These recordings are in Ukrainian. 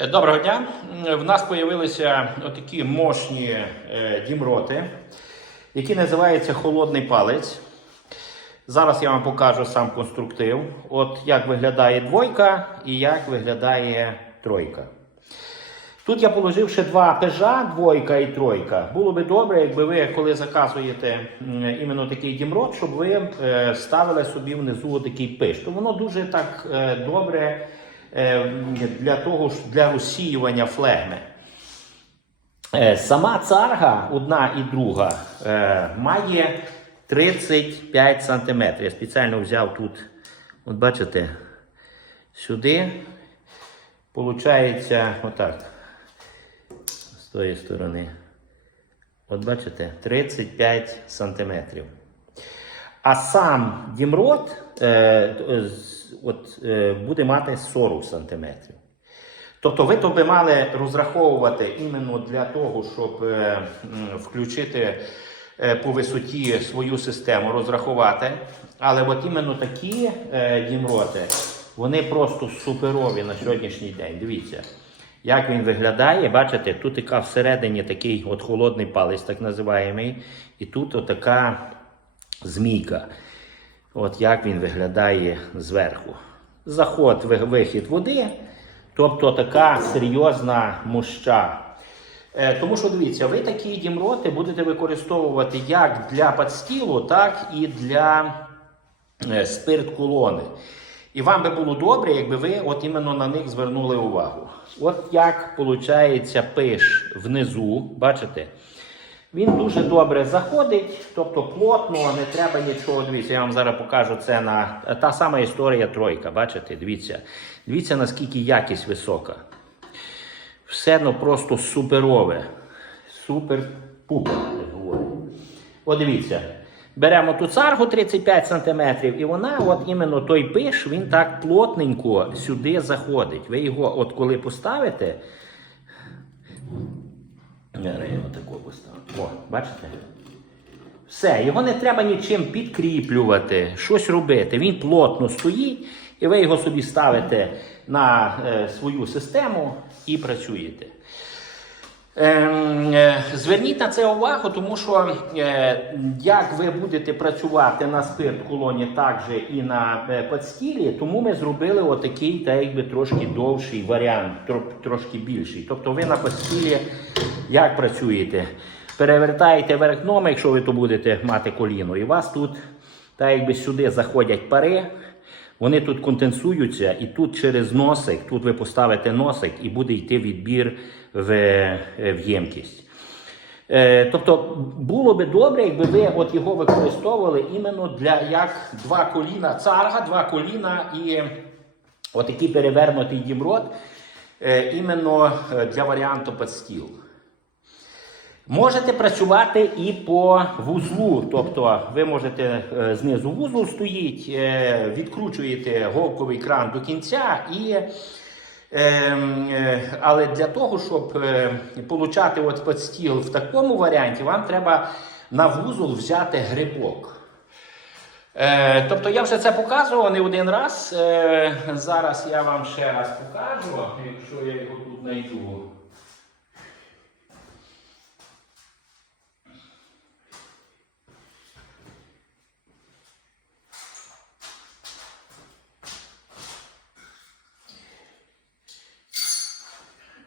Е, Доброго дня. В нас з'явилися отакі мощні е, дімроти, які називаються холодний палець. Зараз я вам покажу сам конструктив. От як виглядає двойка і як виглядає тройка. Тут я положив ще два пежа, двойка і тройка. Було би добре, якби ви, коли заказуєте іменно такий дімрот, щоб ви е, ставили собі внизу такий пиш. То воно дуже так добре для того ж- для розсіювання флегми. Е, Сама царга, одна і друга, е, має 35 см. Я спеціально взяв тут, от бачите, сюди. Получається отак. З тої сторони. От бачите, 35 сантиметрів. А сам дімрот е, е, от, е, буде мати 40 сантиметрів. Тобто ви то би мали розраховувати іменно для того, щоб е, включити е, по висоті свою систему, розрахувати. Але от іменно такі е, дімроти, вони просто суперові на сьогоднішній день. Dивіться, як він виглядає. Бачите, тут така всередині такий от холодний палець, так називаємий, і тут отака змійка. От як він виглядає зверху. Заход, вихід води, тобто така серйозна моща. Е, Тому що дивіться, ви такі дімроти будете використовувати як для подстілу, так і для е, спирт-колони. І вам би було добре, якби ви от іменно на них звернули увагу. От як виходить пиш внизу, бачите? Він дуже добре заходить, тобто плотно, не треба нічого. Дивіться, я вам зараз покажу це на та сама історія тройка. Бачите? Дивіться, дивіться, наскільки якість висока. Все ну просто суперове. Супер-пупер, як дивіться. Беремо ту царгу 35 см, і вона, от іменно той пиш, він так плотненько сюди заходить. Ви його, от коли поставите, Зараз я поставлю. О, бачите? Все, його не треба нічим підкріплювати, щось робити. Він плотно стоїть, і ви його собі ставите на е, свою систему і працюєте. Ем, е, Зверніть на це увагу, тому що е, як ви будете працювати на спирт колоні, так же і на е, подстілі, тому ми зробили отакий, та якби трошки довший варіант, трошки більший. Тобто ви на подстілі як працюєте? Перевертаєте верх дном, якщо ви то будете мати коліно, і вас тут, та якби сюди заходять пари. Вони тут конденсуються, і тут через носик, тут ви поставите носик, і буде йти відбір в, е, в ємкість. Е, тобто було би добре, якби ви от його використовували іменно для як два коліна, царга, два коліна і отакий перевернутий дімрот, е, іменно для варіанту під стіл. Можете працювати і по вузлу, тобто ви можете е, знизу вузол стоїть, е, відкручуєте голковий кран до кінця, і, е, е, але для того, щоб получати от стіл в такому варіанті, вам треба на вузол взяти грибок. Тобто я вже це показував не один раз. Зараз я вам ще раз покажу, якщо я його тут знайду.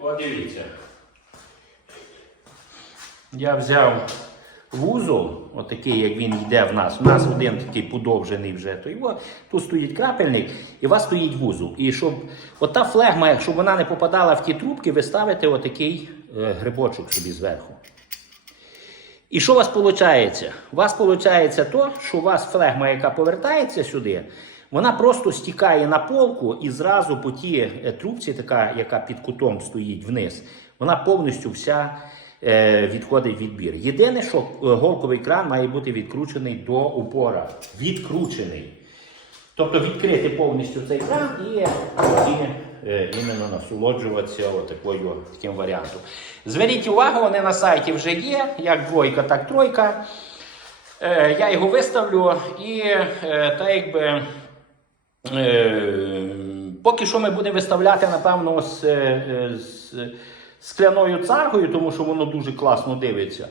От дивіться. Я взяв вузол, отакий, як він йде в нас. У нас один такий подовжений вже. То його, тут стоїть крапельник, і у вас стоїть вузол. І щоб ота флегма, щоб вона не попадала в ті трубки, ви ставите отакий е, грибочок собі зверху. І що у вас виходить? У вас виходить то, що у вас флегма, яка повертається сюди, вона просто стікає на полку і зразу по тій е, трубці, така, яка під кутом стоїть вниз, вона повністю вся е, відходить відбір. Єдине, що е, голковий кран має бути відкручений до упора. Відкручений. Тобто відкрити повністю цей кран і е, іменно насолоджуватися отакою, таким варіантом. Зверніть увагу, вони на сайті вже є, як двойка, так тройка. Я його виставлю і так якби е, Поки що ми будемо виставляти, напевно, з, е, з скляною царгою, тому що воно дуже класно дивиться.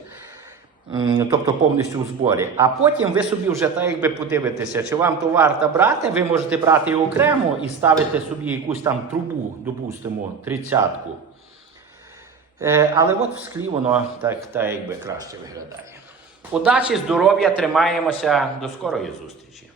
Тобто повністю у зборі. А потім ви собі вже так якби подивитеся, чи вам то варто брати, ви можете брати окремо і ставити собі якусь там трубу, допустимо, тридцятку. Е, але от в склі воно так, так якби краще виглядає. Удачі, здоров'я, тримаємося. До скорої зустрічі!